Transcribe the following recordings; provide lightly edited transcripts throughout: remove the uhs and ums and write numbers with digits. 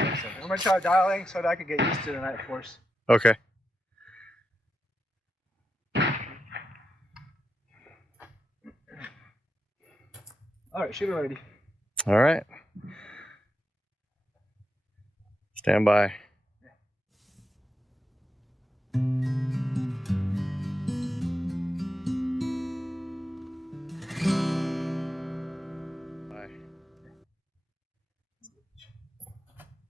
I'm gonna try dialing so that I can get used to the Nightforce. Okay. All right, should be ready. All right. Stand by.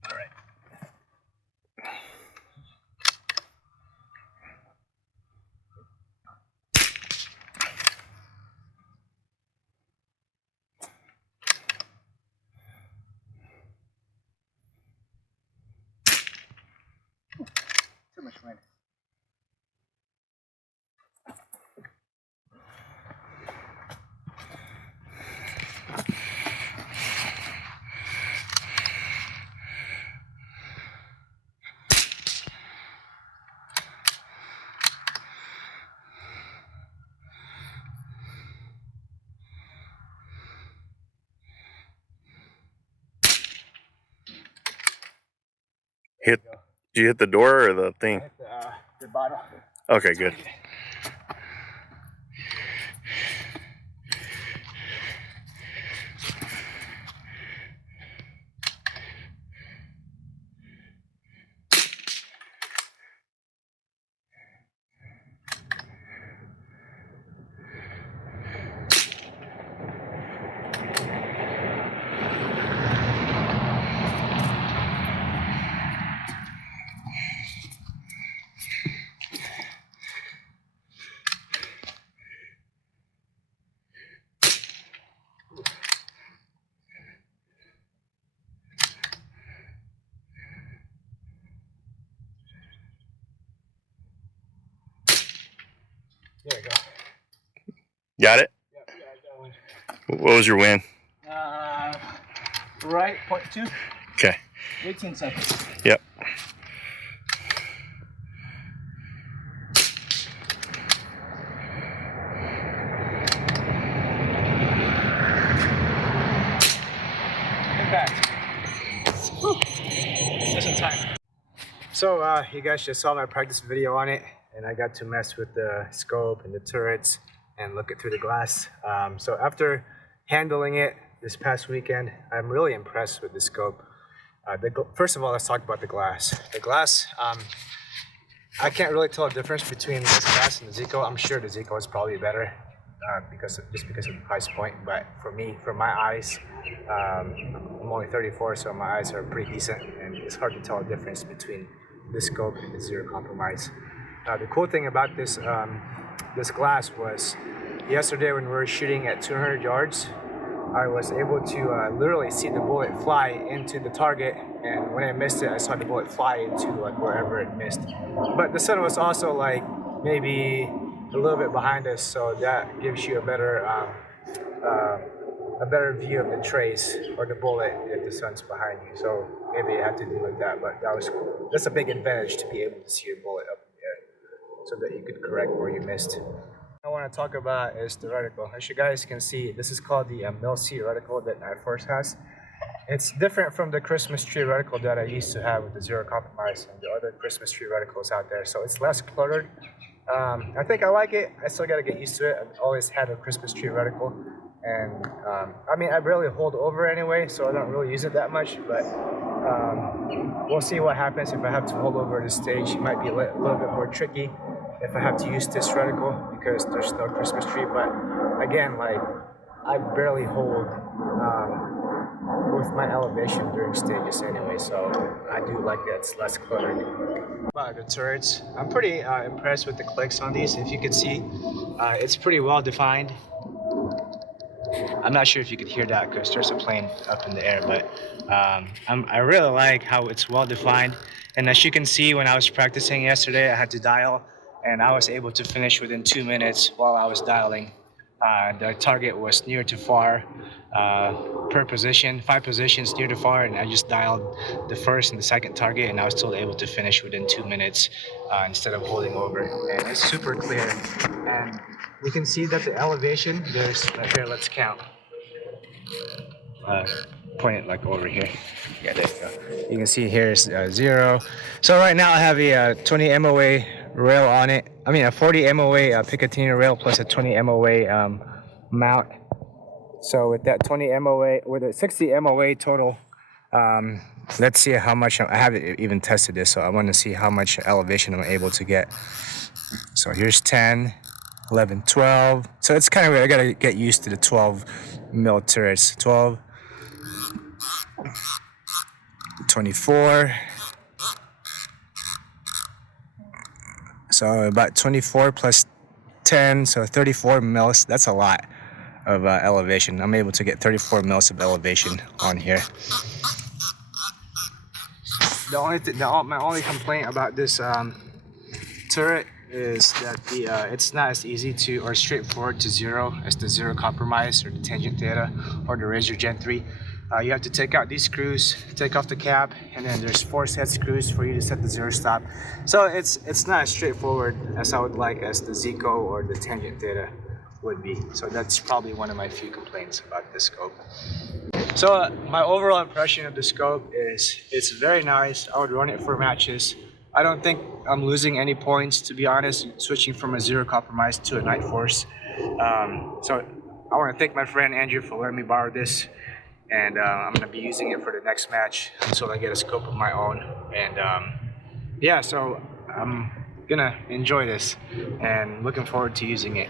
All right. Too much wind. Did you hit the door or the thing? I hit the bottom. Okay, good. There you go. Got it? Yep, yeah, that one. What was your win? Right, 0.2. Okay. 18 seconds. Yep. Impact. Woo. Just in time. So you guys just saw my practice video on it, and I got to mess with the scope and the turrets and look it through the glass. So after handling it this past weekend, I'm really impressed with the scope. First of all, let's talk about the glass. The glass, I can't really tell a difference between this glass and the Zico. I'm sure the Zico is probably better because of the price point. But for me, for my eyes, I'm only 34, so my eyes are pretty decent, and it's hard to tell a difference between this scope and the zero compromise. The cool thing about this this glass was yesterday when we were shooting at 200 yards, I was able to literally see the bullet fly into the target, and when I missed it, I saw the bullet fly into like wherever it missed. But the sun was also like maybe a little bit behind us, so that gives you a better view of the trace or the bullet if the sun's behind you. So maybe it had to do with that, but that's a big advantage to be able to see your bullet up in the air so that you could correct where you missed. I want to talk about is the reticle. As you guys can see, this is called the Mil-C reticle that Nightforce has. It's different from the Christmas tree reticle that I used to have with the zero compromise and the other Christmas tree reticles out there. So it's less cluttered. I think I like it. I still got to get used to it. I've always had a Christmas tree reticle, and I mean, I barely hold over anyway, so I don't really use it that much. But we'll see what happens if I have to hold over the stage. It might be a little bit more tricky if I have to use this reticle because there's no Christmas tree. But again, like I barely hold with my elevation during stages anyway, so I do like that it's less cluttered. About the turrets, I'm pretty impressed with the clicks on these. If you can see, it's pretty well defined. I'm not sure if you could hear that because there's a plane up in the air, but I really like how it's well defined. And as you can see, when I was practicing yesterday, I had to dial, and I was able to finish within 2 minutes while I was dialing. The target was near to far per position, 5 positions near to far, and I just dialed the first and the second target, and I was still able to finish within 2 minutes instead of holding over. And it's super clear. And we can see that the elevation, there's, here, let's count. point it like over here. Yeah, there you go. You can see here is 0. So right now I have a 20 MOA rail on it. I mean a 40 MOA Picatinny rail plus a 20 MOA mount. So with that 20 MOA, with a 60 MOA total, let's see how much, I haven't even tested this, so I want to see how much elevation I'm able to get. So here's 10, 11, 12. So it's kind of weird. I gotta get used to the 12 mil turrets. 12, 24. So about 24 plus 10, so 34 mils. That's a lot of elevation. I'm able to get 34 mils of elevation on here. My only complaint about this turret is that it's not as easy to or straightforward to zero as the zero compromise or the tangent theta or the Razor Gen 3. You have to take out these screws, take off the cap, and then there's 4 set screws for you to set the zero stop. So it's not as straightforward as I would like as the Zico or the tangent theta would be. So that's probably one of my few complaints about this scope. So my overall impression of the scope is it's very nice. I would run it for matches. I don't think I'm losing any points, to be honest, switching from a zero compromise to a Nightforce. So I want to thank my friend Andrew for letting me borrow this, and I'm going to be using it for the next match until I get a scope of my own. And yeah, so I'm going to enjoy this and looking forward to using it.